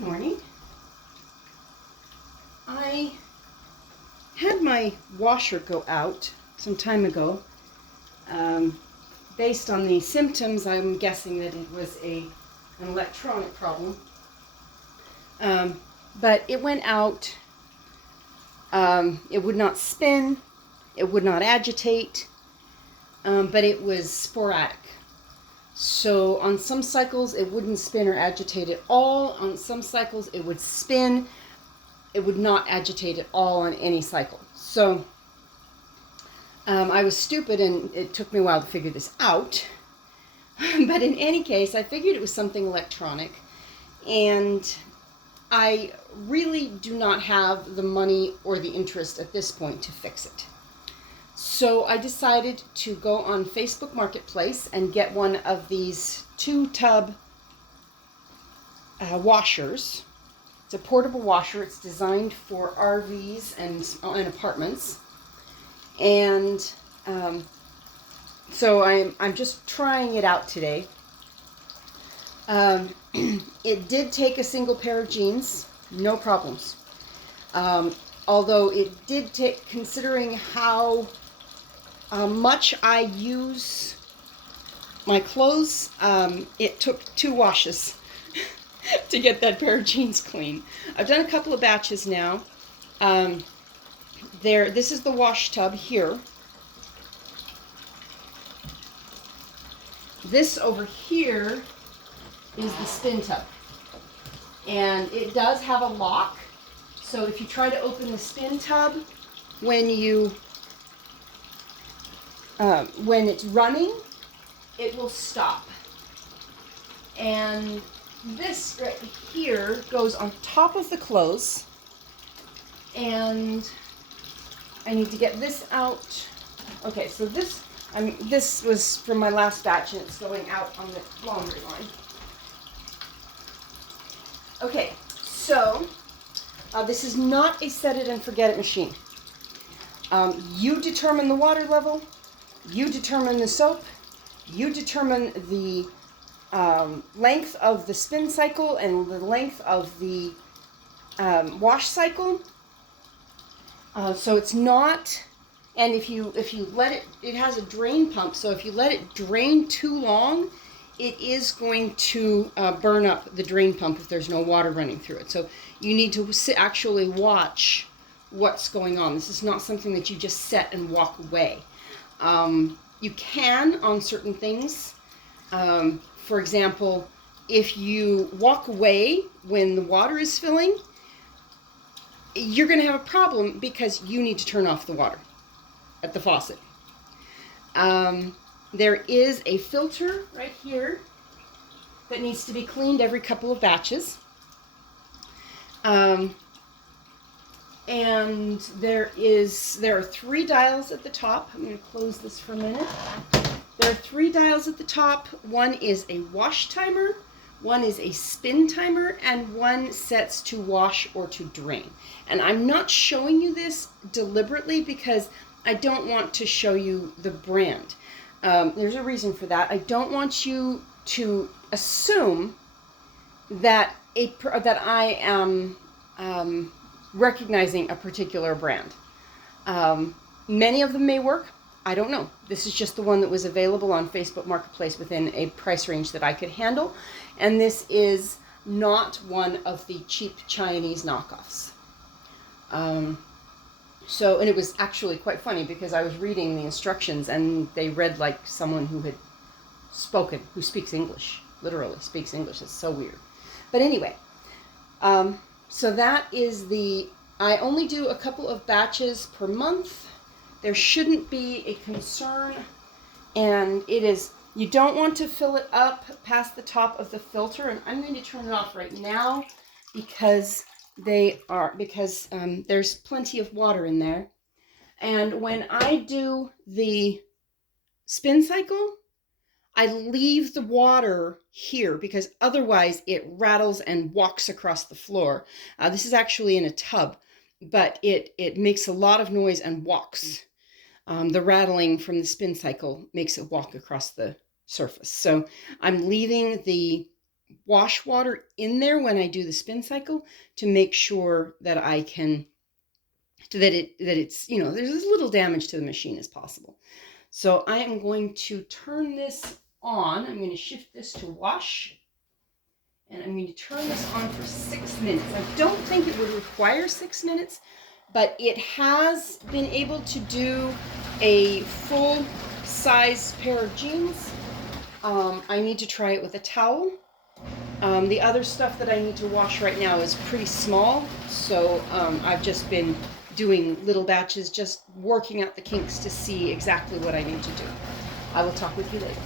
Good morning. I had my washer go out some time ago. Based on the symptoms, I'm guessing that it was an electronic problem. But it went out. It would not spin. It would not agitate. But it was sporadic. So on some cycles, it wouldn't spin or agitate at all. On some cycles, it would spin. It would not agitate at all on any cycle. So I was stupid, and it took me a while to figure this out. But in any case, I figured it was something electronic. And I really do not have the money or the interest at this point to fix it. So I decided to go on Facebook Marketplace and get one of these 2-tub washers. It's a portable washer. It's designed for RVs and apartments. And so I'm just trying it out today. It did take a single pair of jeans, no problems. Although it did take, considering how much I use my clothes, it took 2 washes to get that pair of jeans clean. I've done a couple of batches now. This is the wash tub here. This over here is the spin tub. And it does have a lock. So if you try to open the spin tub when it's running, it will stop. And this right here goes on top of the clothes. And I need to get this out. Okay, so this was from my last batch, and it's going out on the laundry line. Okay, so this is not a set it and forget it machine. You determine the water level, you determine the soap, you determine the length of the spin cycle and the length of the wash cycle. So it's not, and if you let it has a drain pump, so if you let it drain too long, it is going to burn up the drain pump if there's no water running through it. So you need to actually watch what's going on. This is not something that you just set and walk away. You can on certain things. For example, if you walk away when the water is filling, you're going to have a problem because you need to turn off the water at the faucet. There is a filter right here that needs to be cleaned every couple of batches. And there are 3 dials at the top. I'm going to close this for a minute. There are 3 dials at the top. One is a wash timer, one is a spin timer, and one sets to wash or to drain. And I'm not showing you this deliberately because I don't want to show you the brand. There's a reason for that. I don't want you to assume that I am recognizing a particular brand. Many of them may work. I don't know. This is just the one that was available on Facebook Marketplace within a price range that I could handle. And this is not one of the cheap Chinese knockoffs. And it was actually quite funny because I was reading the instructions and they read like someone who speaks English, literally speaks English. It's so weird. But anyway, so that is I only do a couple of batches per month. There shouldn't be a concern, and you don't want to fill it up past the top of the filter, and I'm going to turn it off right now because there's plenty of water in there. And when I do the spin cycle, I leave the water here because otherwise it rattles and walks across the floor. This is actually in a tub, but it makes a lot of noise and walks. The rattling from the spin cycle makes it walk across the surface. So I'm leaving the wash water in there when I do the spin cycle to make sure that I can, that it's, there's as little damage to the machine as possible. So I am going to turn this on. I'm going to shift this to wash. And I'm going to turn this on for 6 minutes. I don't think it would require 6 minutes, but it has been able to do a full size pair of jeans. I need to try it with a towel. The other stuff that I need to wash right now is pretty small, so I've just been doing little batches, just working out the kinks to see exactly what I need to do. I will talk with you later.